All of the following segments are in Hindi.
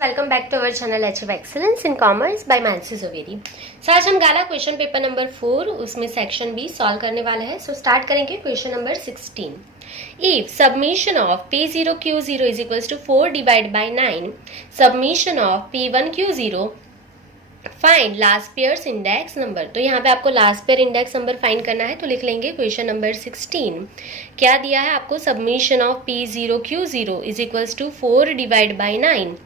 Welcome back to our channel achieve excellence in commerce by Mansi Joveri. So आज हम गाला क्वेश्चन पेपर नंबर 4 उसमें सेक्शन बी सॉल्व करने वाले हैं। सो स्टार्ट करेंगे question number 16। If summation of P0 Q0 is equals to 4 divide by 9 summation of P1 Q0 find Laspeyres index number. तो यहाँ पे आपको Laspeyres index number find करना है, तो लिख लेंगे क्वेश्चन नंबर 16। क्या दिया है आपको? Summation of P0 Q0 is equals to 4 divide by 9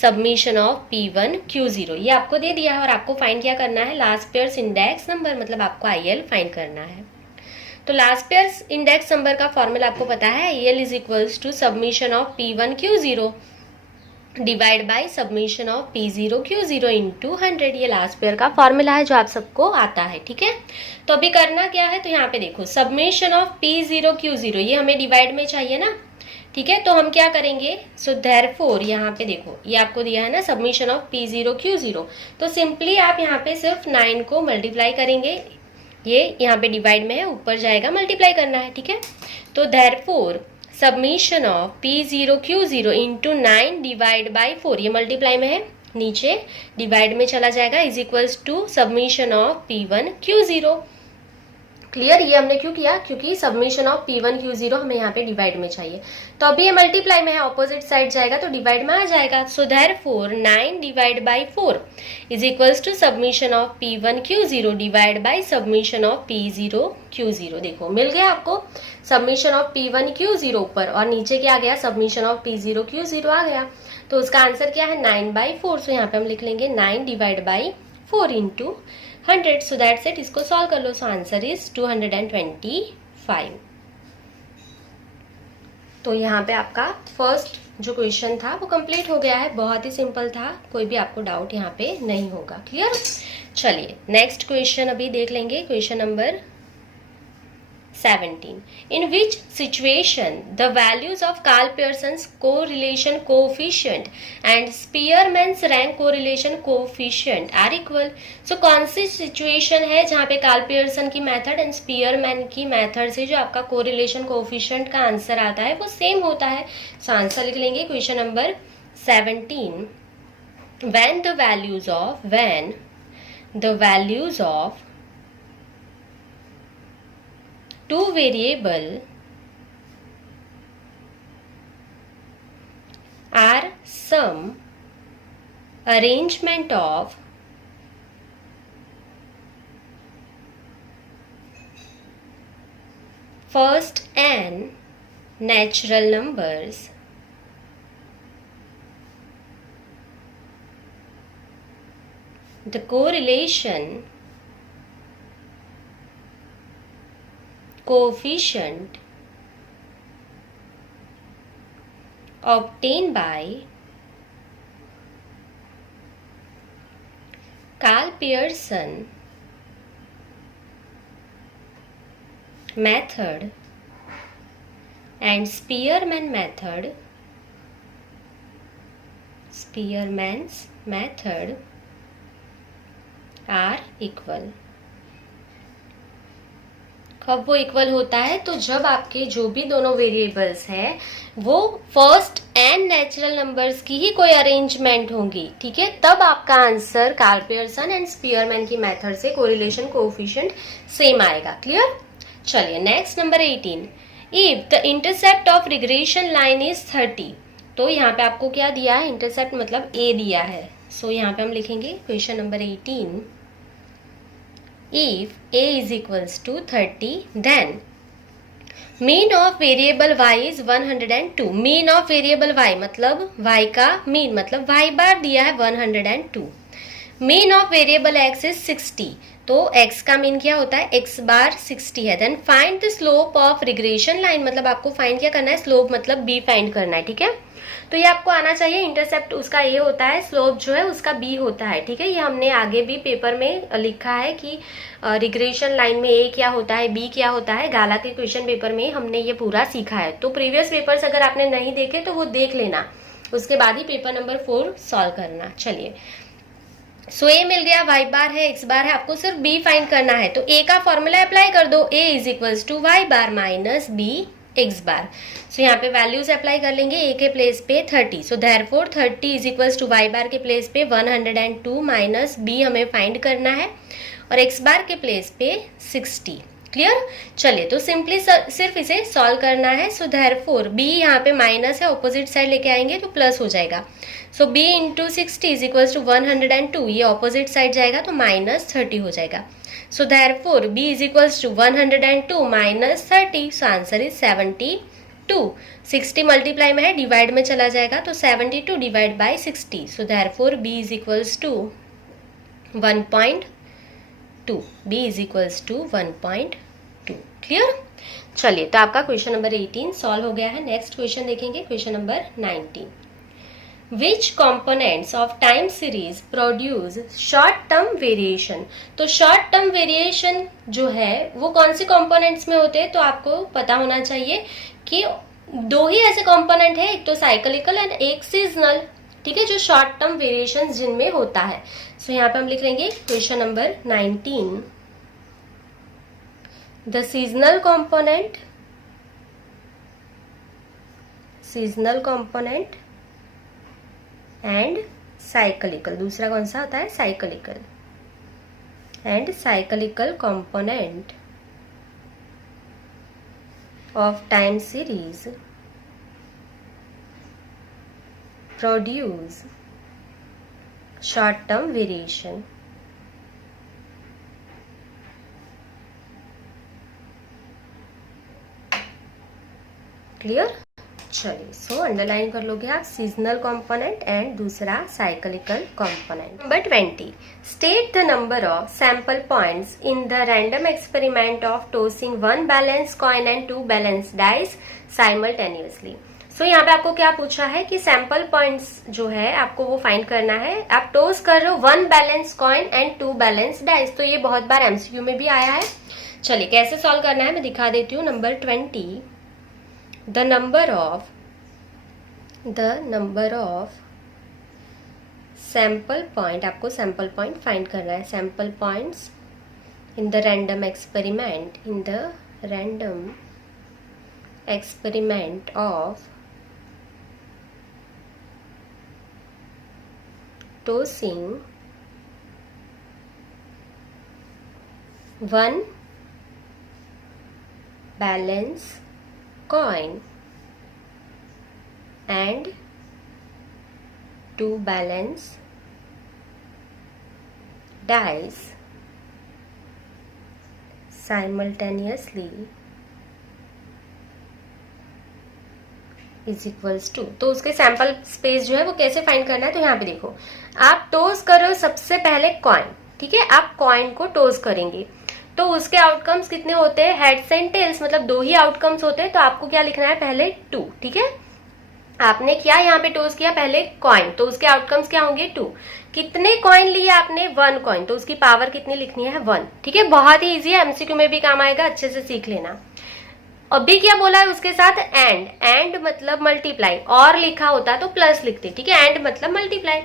summation of P1 Q0, ये आपको दे दिया है और आपको फाइंड क्या करना है? लास्ट पेयर्स इंडेक्स नंबर, मतलब आपको IL फाइंड करना है। तो लास्ट पेयर्स इंडेक्स नंबर का फॉर्मूला आपको पता है, IL is equals to summation of P1 Q0 divide by summation of P0 Q0 into 100। ये लास्ट पेयर का फॉर्मूला है जो आप सबको आता है, ठीक है। तो अभी करना क्या है, तो यहाँ पे देखो सबमिशन ऑफ P0 Q0 ये हमें डिवाइड में चाहिए ना, ठीक है। तो हम क्या करेंगे? सो देयरफॉर यहाँ पे देखो ये आपको दिया है ना सबमिशन ऑफ P0 Q0, तो सिंपली आप यहाँ पे सिर्फ 9 को मल्टीप्लाई करेंगे, ये यहाँ पे डिवाइड में है, ऊपर जाएगा मल्टीप्लाई करना है, ठीक है। तो therefore submission of P0 Q0 into 9 divide by 4, ये मल्टीप्लाई में है, नीचे डिवाइड में चला जाएगा, is equals to summation of P1 Q0। Clear? ये हमने क्यों किया? क्योंकि सबमिशन ऑफ P1 Q0 हमें यहाँ पे डिवाइड में चाहिए। तो अभी ये मल्टीप्लाई में है, ऑपोजिट साइड जाएगा तो डिवाइड में आ जाएगा। So therefore 9 divide by 4 is equals to summation of P1 Q0 divide by summation of P0 Q0। देखो मिल गया आपको सबमिशन ऑफ P1 Q0 ऊपर, और नीचे क्या आ गया? सबमिशन ऑफ P0 Q0 आ गया। तो उसका आंसर क्या है? 9/4। सो यहाँ पे हम लिख लेंगे 9 divide by 4 into 100। So that's it. इसको सॉल्व कर लो। So answer is 225। तो यहाँ पे आपका फर्स्ट जो क्वेश्चन था वो कंप्लीट हो गया है, बहुत ही सिंपल था, कोई भी आपको डाउट यहाँ पे नहीं होगा। क्लियर? चलिए नेक्स्ट क्वेश्चन अभी देख लेंगे, question number 17. In which situation the values of Karl Pearson's correlation coefficient and Spearman's rank correlation coefficient are equal? So कौन सी सिचुएशन है जहाँ पे कार्ल पियर्सन की मेथड एंड स्पीयरमैन की मेथड से जो आपका कोरिलेशन कोएफिशिएंट का आंसर आता है वो सेम होता है? सो आंसर लिख लेंगे question number 17। when the values of two variable are some arrangement of first n natural numbers the correlation coefficient obtained by Karl Pearson method and Spearman's method are equal। कब वो इक्वल होता है? तो जब आपके जो भी दोनों वेरिएबल्स हैं वो फर्स्ट एन नेचुरल नंबर्स की ही कोई अरेंजमेंट होंगी, ठीक है, तब आपका answer Karl Pearson and Spearman की मेथड से कोरिलेशन कोएफिशिएंट सेम आएगा। क्लियर? चलिए next number 18। If the intercept of regression line is 30, तो यहाँ पे आपको क्या दिया है? इंटरसेप्ट मतलब ए दिया है। सो यहाँ पे हम लिखेंगे question number 18। If a is equals to 30, then mean of variable y is 102। mean of variable y मतलब y का mean मतलब y बार दिया है 102। mean of variable x is 60, तो x का मीन क्या होता है? x बार 60 है। Then find the slope of regression line, मतलब आपको फाइंड क्या करना है? स्लोप मतलब b फाइंड करना है, ठीक है। तो ये आपको आना चाहिए। इंटरसेप्ट उसका ए होता है, स्लोप जो है उसका बी होता है, ठीक है। ये हमने आगे भी पेपर में लिखा है कि रिग्रेशन लाइन में ए क्या होता है, बी क्या होता है, गाला के क्वेश्चन पेपर में हमने ये पूरा सीखा है। तो प्रीवियस पेपर्स अगर आपने नहीं देखे तो वो देख लेना, उसके बाद ही पेपर नंबर 4 सॉल्व करना। चलिए सो ए मिल गया, वाई बार है, एक्स बार है, आपको सिर्फ बी फाइंड करना है। तो ए का फॉर्मूला अप्लाई कर दो, A is equals to Y bar minus B X bar. So यहाँ पे वैल्यूज अप्लाई कर लेंगे, ए के प्लेस पे 30, so therefore 30 is equals to Y bar के प्लेस पे 102 माइनस बी हमें फाइंड करना है, और एक्स बार के प्लेस पे 60। क्लियर? चलिए तो सिंपली सिर्फ इसे सॉल्व करना है। सो देयरफॉर बी यहाँ पे माइनस है, ऑपोजिट साइड लेके आएंगे तो प्लस हो जाएगा। So B into 60 is equals to 102, ये ऑपोजिट साइड जाएगा तो -30 हो जाएगा। So therefore B is equals to 102 minus 30. So answer is 72. 60 multiply में है, डिवाइड में चला जाएगा तो 72 divide by 60. So therefore B is equals to 1.2. B is equals to 1.2. Clear? चलिए तो आपका क्वेश्चन नंबर 18 सॉल्व हो गया है। नेक्स्ट क्वेश्चन देखेंगे, question number 19। Which components of time series produce short term variation? तो short term variation जो है वो कौन से components में होते हैं, तो आपको पता होना चाहिए कि दो ही ऐसे component है, एक तो cyclical एंड एक seasonal, ठीक है, जो short term variations जिनमें होता है। सो यहाँ पे हम लिख लेंगे question number 19, the seasonal component and cyclical, दूसरा कौन सा होता है, cyclical, and cyclical component of time series produce short term variation. Clear? चलिए सो अंडरलाइन कर लोगे आप सीजनल कंपोनेंट एंड दूसरा cyclical component. Number 20, state the number of sample points in the random experiment of tossing 1 balance coin and 2 balance dice simultaneously. So यहाँ पे आपको क्या पूछा है कि सैंपल पॉइंट्स जो है आपको वो फाइंड करना है। आप टॉस कर रहे हो 1 balance coin and 2 balance dice, तो ये बहुत बार एमसीक्यू में भी आया है। चलिए कैसे सॉल्व करना है मैं दिखा देती हूँ। Number 20, the number of sample point, आपको sample point find करना है। sample points in the random experiment of tossing 1 balance coin and 2 balance dice simultaneously is equals to. तो उसके सैंपल स्पेस जो है वो कैसे फाइंड करना है, तो यहाँ पे देखो आप टॉस कर रहे हो सबसे पहले कॉइन, ठीक है, आप कॉइन को टॉस करेंगे तो उसके आउटकम्स कितने होते हैं, हेड्स एंड टेल्स, मतलब 2 ही आउटकम्स होते हैं। तो आपको क्या लिखना है, पहले 2, ठीक है, आपने क्या यहाँ पे टॉस किया पहले कॉइन, तो उसके आउटकम्स क्या होंगे 2। कितने कॉइन लिए आपने, 1 कॉइन, तो उसकी पावर कितनी लिखनी है 1, ठीक है, बहुत ही इजी है, एमसीक्यू में भी काम आएगा, अच्छे से सीख लेना। अभी क्या बोला है उसके साथ, एंड मतलब मल्टीप्लाई, और लिखा होता तो प्लस लिखते, ठीक है, एंड मतलब मल्टीप्लाई,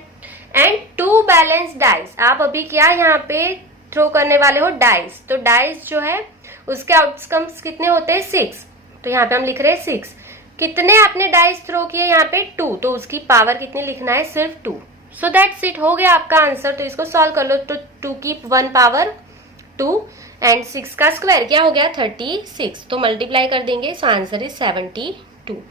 एंड 2 बैलेंस डाइस। आप अभी क्या यहाँ पे थ्रो करने वाले हो, डाइस, तो डाइस जो है उसके आउटकम्स कितने होते हैं 6, तो यहाँ पे हम लिख रहे हैं 6। कितने आपने डाइस थ्रो किए यहाँ पे 2, तो उसकी पावर कितनी लिखना है, सिर्फ 2। सो दैट्स इट, हो गया आपका आंसर। तो इसको सॉल्व कर लो, तो 2 की 1 पावर 2 एंड 6 का स्क्वायर क्या हो गया 36, तो मल्टीप्लाई कर देंगे, so answer is 72।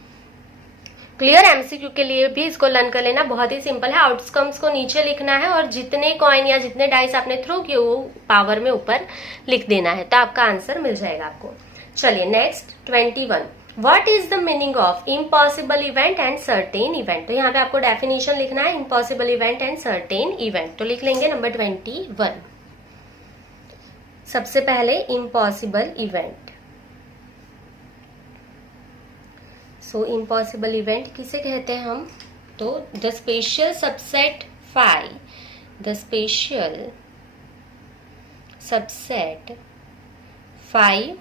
Clear? MCQ के लिए भी इसको लर्न कर लेना, बहुत ही सिंपल है। आउटकम्स को नीचे लिखना है और जितने कॉइन या जितने डाइस आपने थ्रो किए वो पावर में ऊपर लिख देना है, तो आपका आंसर मिल जाएगा आपको। चलिए next 21, what is the meaning of impossible event and certain event. तो यहाँ पे आपको डेफिनेशन लिखना है impossible event and certain event, तो लिख लेंगे नंबर 21। सबसे पहले impossible event. So impossible event किसे कहते हैं हम, तो the special subset phi, the special subset 5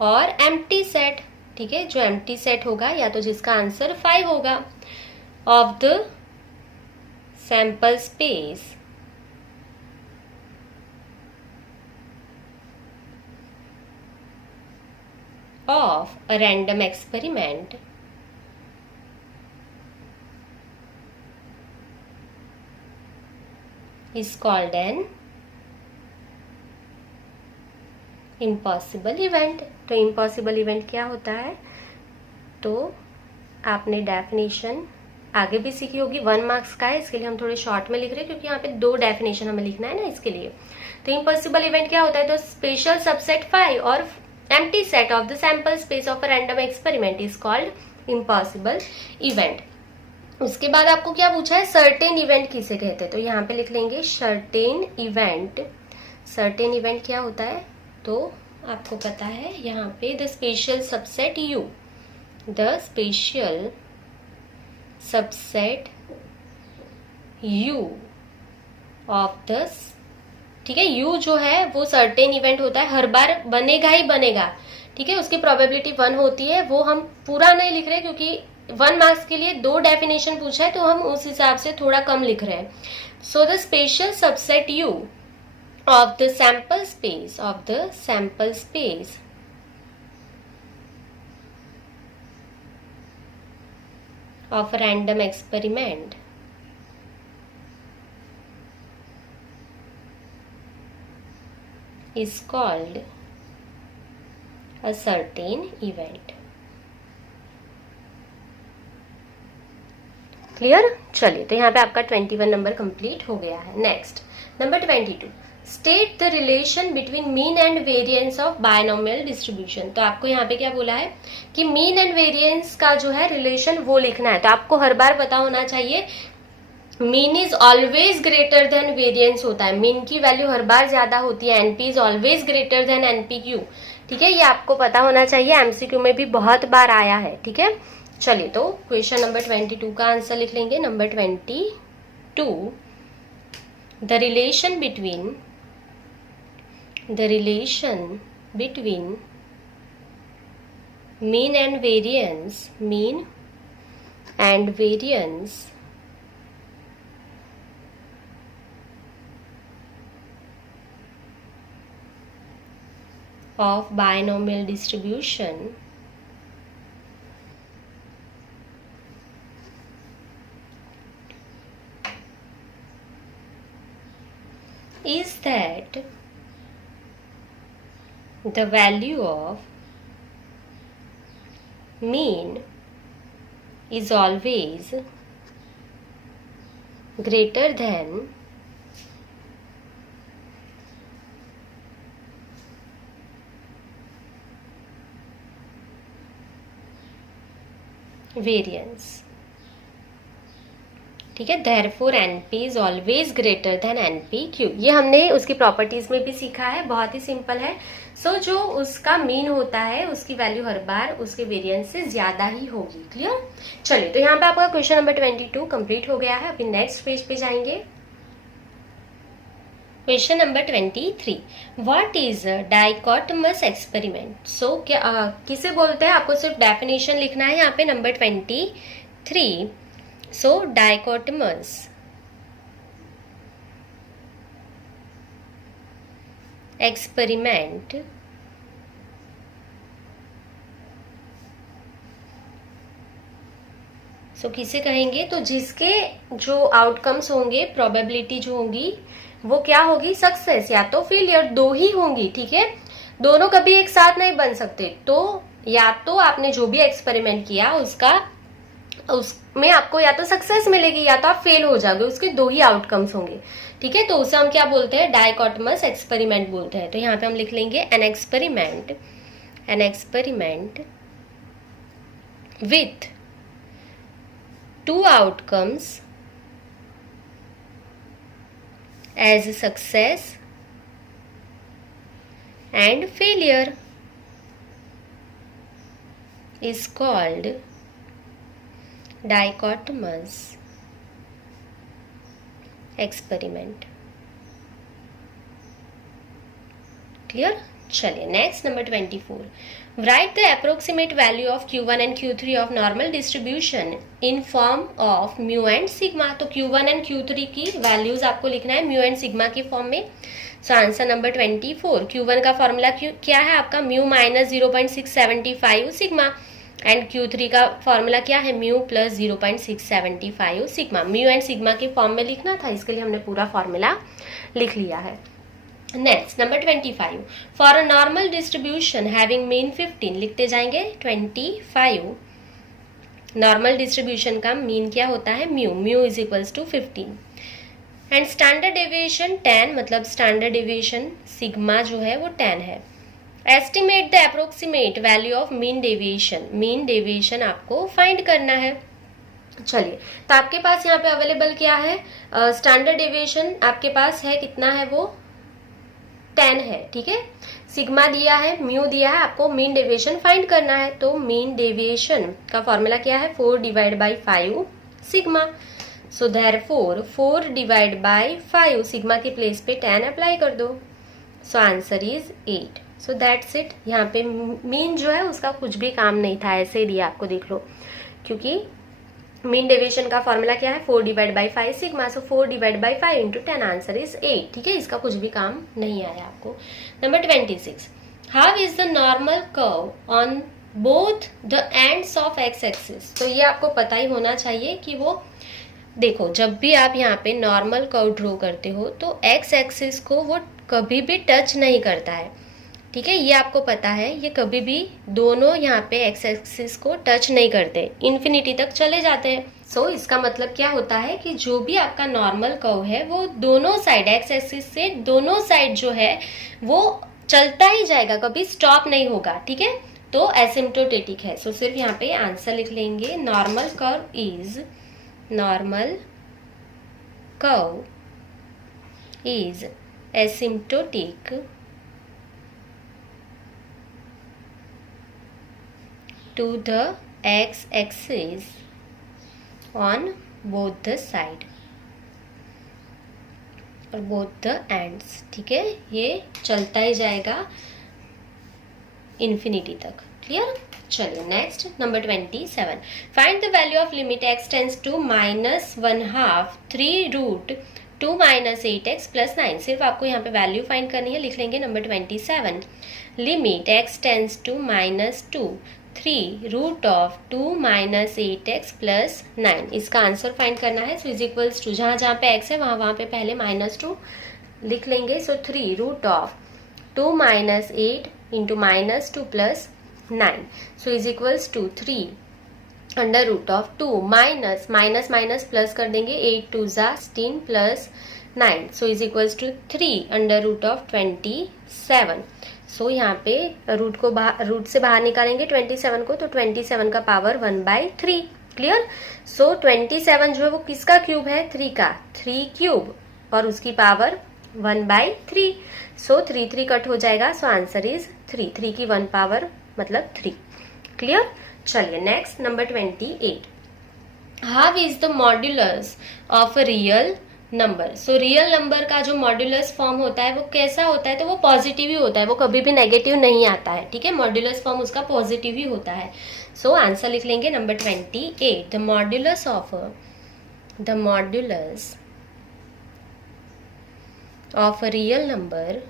और एम्प्टी सेट, ठीक है, जो एम्प्टी सेट होगा या तो जिसका आंसर 5 होगा, of the sample space of a random experiment is called an impossible event. तो impossible event क्या होता है? तो आपने डेफिनेशन आगे भी सीखी होगी, 1 मार्क्स का है, इसके लिए हम थोड़े शॉर्ट में लिख रहे हैं क्योंकि यहाँ पे 2 डेफिनेशन हमें लिखना है ना, इसके लिए। तो इम्पॉसिबल इवेंट क्या होता है? तो स्पेशल सबसेट फाई और empty set of the sample space of a random experiment is called impossible event. उसके बाद आपको क्या पूछा है? सर्टेन इवेंट किसे कहते हैं? तो यहाँ पे लिख लेंगे सर्टेन इवेंट। सर्टेन इवेंट क्या होता है? तो आपको पता है यहाँ पे the special subset you, the special subset u of the, ठीक है, u जो है वो सर्टेन इवेंट होता है, हर बार बनेगा ही बनेगा, ठीक है, उसकी प्रोबेबिलिटी 1 होती है। वो हम पूरा नहीं लिख रहे क्योंकि 1 मार्क्स के लिए 2 डेफिनेशन पूछा है तो हम उस हिसाब से थोड़ा कम लिख रहे हैं। So the special subset u of the sample space, of the sample space of a random experiment is called a certain event. Clear? चलिए, तो यहाँ पे आपका 21 नंबर कंप्लीट हो गया है। Next number 22, state the relation between mean and variance of binomial distribution. तो आपको यहाँ पे क्या बोला है कि मीन एंड वेरिएंस का जो है रिलेशन वो लिखना है। तो आपको हर बार पता होना चाहिए mean is always greater then variance होता है, मीन की वैल्यू हर बार ज्यादा होती है, NP is always greater than NPQ, ठीक है, ये आपको पता होना चाहिए, एमसीक्यू में भी बहुत बार आया है, ठीक है। चलिए, तो क्वेश्चन नंबर 22 का आंसर लिख लेंगे। Number 22, the relation between mean and variance of binomial distribution is that the value of mean is always greater than variance, ठीक है। therefore NP is always greater than NPQ, ये हमने उसकी प्रॉपर्टीज में भी सीखा है, बहुत ही सिंपल है। सो जो उसका मीन होता है उसकी वैल्यू हर बार उसके वेरिएंस से ज्यादा ही होगी। क्लियर? चलिए, तो यहाँ पे आपका क्वेश्चन नंबर 22 कंप्लीट हो गया है। अभी नेक्स्ट पेज पे जाएंगे। Question number 23, what is dichotomous experiment. So क्या किसे बोलते हैं, आपको सिर्फ डेफिनेशन लिखना है यहाँ पे नंबर 23। सो डाइकोटमस एक्सपेरिमेंट सो किसे कहेंगे, तो जिसके जो आउटकम्स होंगे, प्रोबेबिलिटी जो होंगी वो क्या होगी, सक्सेस या तो फेलियर, दो ही होंगी, ठीक है, दोनों कभी एक साथ नहीं बन सकते। तो या तो आपने जो भी एक्सपेरिमेंट किया उसमें आपको या तो सक्सेस मिलेगी या तो आप फेल हो जाओगे, उसके दो ही आउटकम्स होंगे, ठीक है। तो उसे हम क्या बोलते हैं, डाइकोटमस एक्सपेरिमेंट बोलते हैं। तो यहाँ पे हम लिख लेंगे an experiment with two outcomes as success and failure is called dichotomous experiment. Clear? चलिए next number 24, write the approximate value of Q1 and Q3 of normal distribution in form of mu and sigma. तो Q1 एंड Q3 की वैल्यूज आपको लिखना है म्यू एंड सिग्मा के फॉर्म में। सो आंसर नंबर 24, Q1 का फॉर्मूला क्या है आपका, mu minus 0.675 sigma, and Q3 का फॉर्मूला क्या है, mu plus 0.675 sigma. Mu and sigma के फॉर्म में लिखना था, इसके लिए हमने पूरा फॉर्मूला लिख लिया है। Next number 25, for a normal distribution having mean 15, लिखते जाएंगे 25। नॉर्मल डिस्ट्रीब्यूशन का मीन क्या होता है, mu, mu is equals to 15, and standard deviation 10, मतलब स्टैंडर्ड डेविएशन सिग्मा जो है वो 10 है। Estimate the approximate value of mean deviation, mean deviation आपको फाइंड करना है। चलिए, तो आपके पास यहाँ पे अवेलेबल क्या है, स्टैंडर्ड डेविएशन आपके पास है, कितना है वो 10 है, ठीक है। सिग्मा दिया है, म्यू दिया है, आपको मीन डेविएशन फाइंड करना है। तो मीन डेविएशन का फॉर्मूला क्या है, 4 divide by 5 sigma. So therefore 4 divide by 5, sigma के प्लेस पे 10 अप्लाई कर दो। So answer is 8। So that's it. यहाँ पे मीन जो है उसका कुछ भी काम नहीं था, ऐसे ही दिया आपको, देख लो, क्योंकि मीन डेविएशन का फॉर्मूला क्या है, 4 divide by 5 sigma. So 4 divide by 5 into 10, answer is 8, ठीक है। इसका कुछ भी काम नहीं आया आपको। Number 26, how is the normal curve on both the ends of x axis. तो ये आपको पता ही होना चाहिए कि वो, देखो, जब भी आप यहाँ पे नॉर्मल कर्व ड्रॉ करते हो तो एक्स एक्सिस को वो कभी भी टच नहीं करता है, ठीक है। ये आपको पता है, ये कभी भी दोनों यहाँ पे एक्स एक्सिस को टच नहीं करते, इन्फिनिटी तक चले जाते हैं। सो इसका मतलब क्या होता है कि जो भी आपका नॉर्मल कर्व है वो दोनों साइड, एक्स एक्सिस से दोनों साइड जो है वो चलता ही जाएगा, कभी स्टॉप नहीं होगा, ठीक है। तो एसिम्प्टोटेटिक है। सो सिर्फ यहाँ पे आंसर लिख लेंगे, normal curve is, normal curve is asymptotic to the x-axis on both the side और both the ends, ठीक है। ये चलता ही जाएगा इन्फिनिटी तक, क्लियर। चलिए next number 27, find the value of limit x tends to -1/2 3 root 2 minus 8x plus 9। सिर्फ आपको यहाँ पे वैल्यू फाइंड करनी है, लिख लेंगे number 27, limit x tends to -2 3 root of 2 minus 8x plus 9। इसका आंसर फाइंड करना है। सो इज इक्वल्स टू, जहाँ जहाँ पे x है वहाँ पे पहले -2 लिख लेंगे। So 3 root of 2 minus 8 into -2 plus 9। So is equals to 3 under root of 2 minus minus minus plus कर देंगे, 8 2 जा 16 plus 9। So is equals to 3 under root of 27। So यहाँ पे रूट से बाहर निकालेंगे 27 को, तो 27 का पावर 1/3, क्लियर। सो 27 जो है वो किसका क्यूब है, 3 का, 3 क्यूब, और उसकी पावर 1/3। सो 3 3 कट हो जाएगा। सो आंसर इज 3, 3 की 1 पावर मतलब 3, क्लियर। चलिए next number 28, how is the modulus of a real number. So real number का जो मॉड्यूलस फॉर्म होता है वो कैसा होता है, तो वो पॉजिटिव ही होता है, वो कभी भी नेगेटिव नहीं आता है, ठीक है। मॉड्यूलस फॉर्म उसका पॉजिटिव ही होता है। सो आंसर लिख लेंगे number 28, the modulus of a real number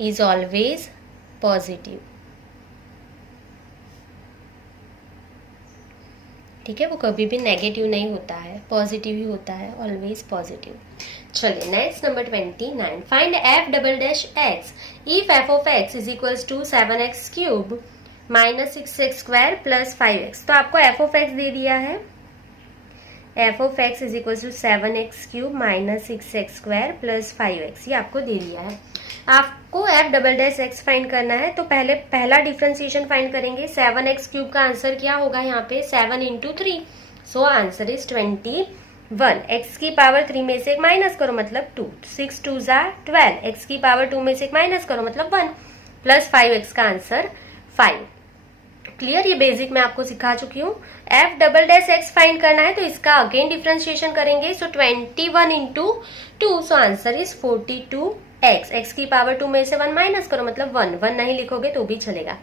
is always positive, ठीक है। वो कभी भी नेगेटिव नहीं होता है, पॉजिटिव ही होता है, ऑलवेज पॉजिटिव। चलिए next number 29, find f double dash x if f of x is equals to 7x cube minus 6x square plus 5x। तो आपको f ऑफ x दे दिया है, f of x is equals to 7x cube minus 6x square plus 5x, ये आपको दे दिया है। आपको f double dash x find करना है, तो पहला डिफरेंशिएशन फाइंड करेंगे। 7x क्यूब का आंसर क्या होगा यहाँ पे, 7 into 3। So answer is 21। x की पावर 3 में से एक माइनस करो मतलब 2, 6 2 जा 12, x की पावर 2 में से एक माइनस करो मतलब 1, प्लस 5x का आंसर 5, क्लियर। ये बेसिक मैं आपको सिखा चुकी हूँ। f double dash x find करना है, तो इसका अगेन डिफरेंशिएशन करेंगे। सो 21 into 2, so answer is 42 x की पावर 2 में से 1 माइनस करो, मतलब 1 नहीं लिखोगे तो भी चलेगा।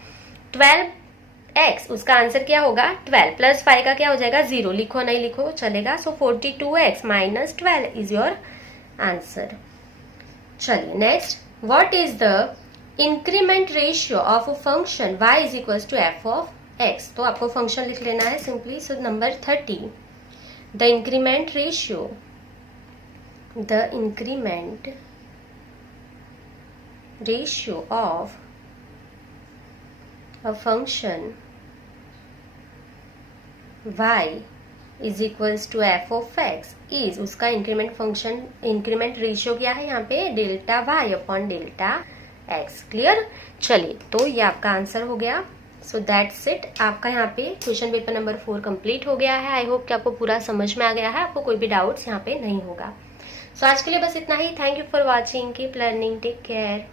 12x, उसका आंसर क्या होगा 12 प्लस 5 का क्या हो जाएगा 0, लिखो नहीं लिखो चलेगा। So 42x minus 12 is your answer. चलिए next, what is the increment ratio of a function y is equal to F of x। तो आपको फंक्शन लिख लेना है simply. So number 30, the increment ratio, the increment ratio of a function y is equals to f of x is, उसका इंक्रीमेंट फंक्शन, इंक्रीमेंट रेशियो क्या है यहाँ पे delta y upon delta x। Clear? चलिए तो ये आपका आंसर हो गया। सो दैट्स इट, आपका यहाँ पे क्वेश्चन पेपर नंबर 4 कंप्लीट हो गया है। आई होप कि आपको पूरा समझ में आ गया है, आपको कोई भी डाउट्स यहाँ पे नहीं होगा। सो आज के लिए बस इतना ही। Thank you for watching, keep learning, take care.